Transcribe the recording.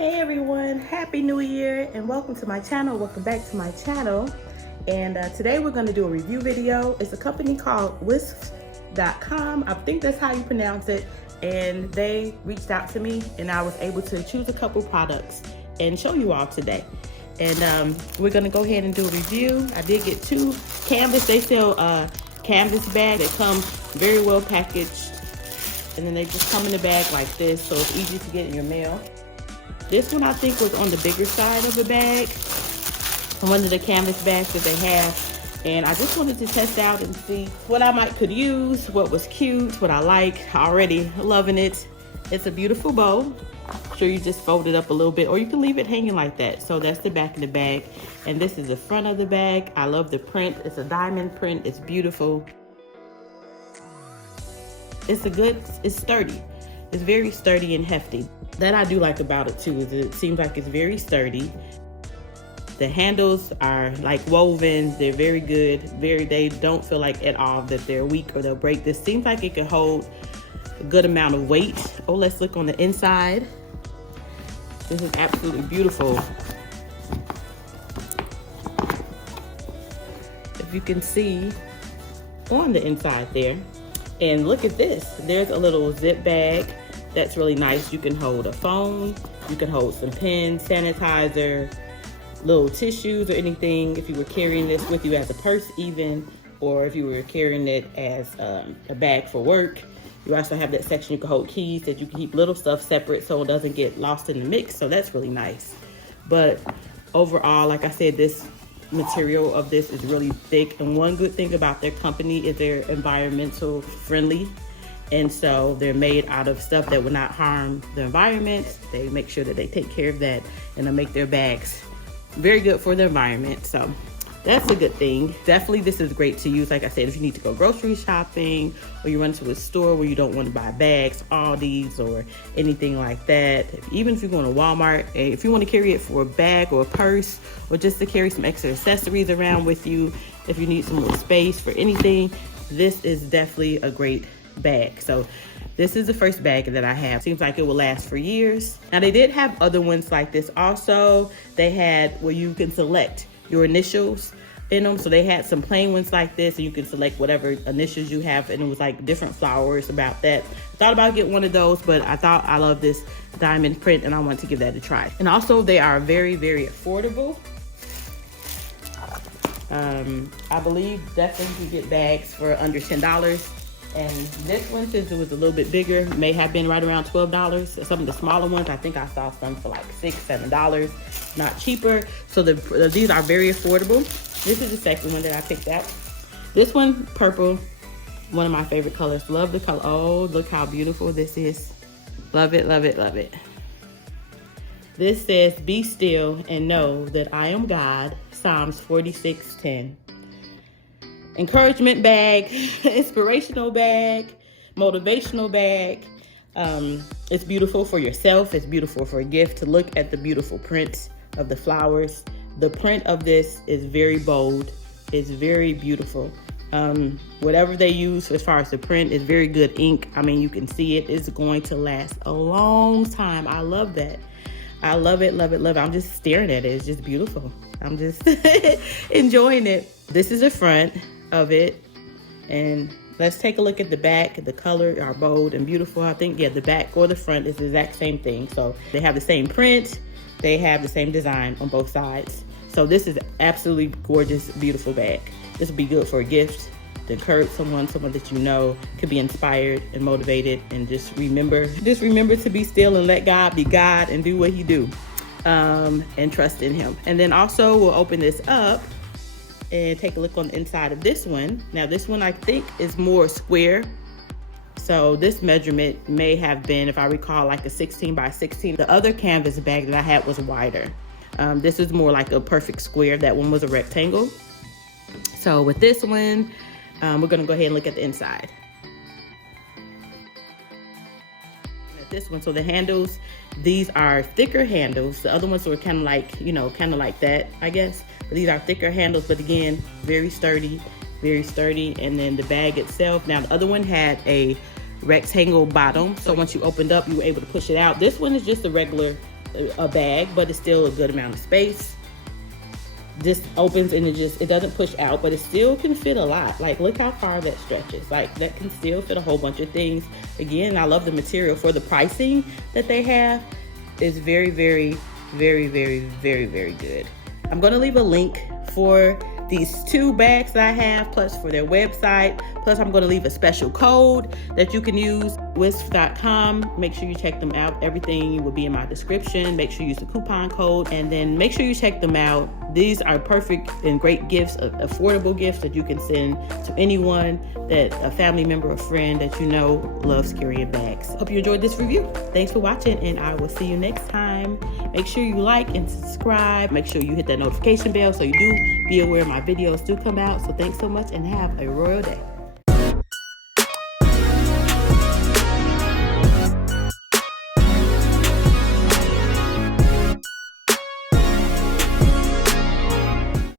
Hey everyone, happy new year and welcome to my channel. Welcome back to my channel. And today we're going to do a review video. It's a company called Wiskf.com. I think that's how you pronounce it. And they reached out to me and I was able to choose a couple products and show you all today. And we're going to go ahead and do a review. I did get two canvas. They sell canvas bag. They come very well packaged. And then they just come in a bag like this, so it's easy to get in your mail. This one I think was on the bigger side of the bag, one of the canvas bags that they have. And I just wanted to test out and see what I could use, what was cute, what I like. Already loving it. It's a beautiful bow. Sure, you just fold it up a little bit, or you can leave it hanging like that. So that's the back of the bag. And this is the front of the bag. I love the print. It's a diamond print. It's beautiful. It's sturdy. It's very sturdy and hefty. That I do like about it too, is it seems like it's very sturdy. The handles are like woven. They're very good. They don't feel like at all that they're weak or they'll break. This seems like it can hold a good amount of weight. Oh, let's look on the inside. This is absolutely beautiful. If you can see on the inside there. And look at this, there's a little zip bag that's really nice. You can hold a phone, you can hold some pens, sanitizer, little tissues or anything if you were carrying this with you as a purse even, or if you were carrying it as a bag for work. You also have that section you can hold keys, that you can keep little stuff separate so it doesn't get lost in the mix, so that's really nice. But overall, like I said, this material of this is really thick, and one good thing about their company is they're environmental friendly, and so they're made out of stuff that will not harm the environment. They make sure that they take care of that, and they make their bags very good for the environment, so that's a good thing. Definitely this is great to use, like I said, if you need to go grocery shopping, or you run to a store where you don't want to buy bags, Aldi's or anything like that. Even if you're going to Walmart, and if you want to carry it for a bag or a purse, or just to carry some extra accessories around with you, if you need some more space for anything, this is definitely a great bag. So this is the first bag that I have. Seems like it will last for years. Now they did have other ones like this also. They had where you can select your initials in them. So they had some plain ones like this, and you can select whatever initials you have, and it was like different flowers about that. I thought about getting one of those, but I thought I love this diamond print and I want to give that a try. And also they are very, very affordable. I believe definitely you can get bags for under $10. And this one, since it was a little bit bigger, may have been right around $12. Some of the smaller ones, I think I saw some for like $6, $7, not cheaper. So these are very affordable. This is the second one that I picked out. This one, purple, one of my favorite colors. Love the color. Oh, look how beautiful this is. Love it, love it, love it. This says, "Be still and know that I am God," Psalms 46:10. Encouragement bag, inspirational bag, motivational bag. It's beautiful for yourself. It's beautiful for a gift to look at the beautiful prints of the flowers. The print of this is very bold. It's very beautiful. Whatever they use as far as the print is very good ink. I mean, you can see it is going to last a long time. I love that. I love it, love it, love it. I'm just staring at it. It's just beautiful. I'm just enjoying it. This is the front of it, and let's take a look at the back. The color are bold and beautiful. I think, yeah, the back or the front is the exact same thing. So they have the same print, they have the same design on both sides. So this is absolutely gorgeous, beautiful bag. This would be good for a gift, to encourage someone that you know could be inspired and motivated, and just remember to be still and let God be God and do what he do, and trust in him. And then also we'll open this up and take a look on the inside of this one. Now this one I think is more square. So this measurement may have been, if I recall, like a 16 by 16. The other canvas bag that I had was wider. This is more like a perfect square. That one was a rectangle. So with this one, we're gonna go ahead and look at the inside. At this one, so the handles, these are thicker handles. The other ones were kind of like, kind of like that, I guess. But these are thicker handles, but again, very sturdy, very sturdy. And then the bag itself, now the other one had a rectangle bottom, so once you opened up, you were able to push it out. This one is just a regular a bag, but it's still a good amount of space. This opens and it doesn't push out, but it still can fit a lot. Like, look how far that stretches. Like, that can still fit a whole bunch of things. Again, I love the material. For the pricing that they have, is very, very, very, very, very, very good. I'm going to leave a link for these 2 bags that I have, plus for their website. Plus, I'm going to leave a special code that you can use, wiskf.com. Make sure you check them out. Everything will be in my description. Make sure you use the coupon code, and then make sure you check them out. These are perfect and great gifts, affordable gifts that you can send to anyone, that a family member or friend that you know loves carrying bags. Hope you enjoyed this review. Thanks for watching, and I will see you next time. Make sure you like and subscribe. Make sure you hit that notification bell so you do be aware my videos do come out. So thanks so much, and have a royal day.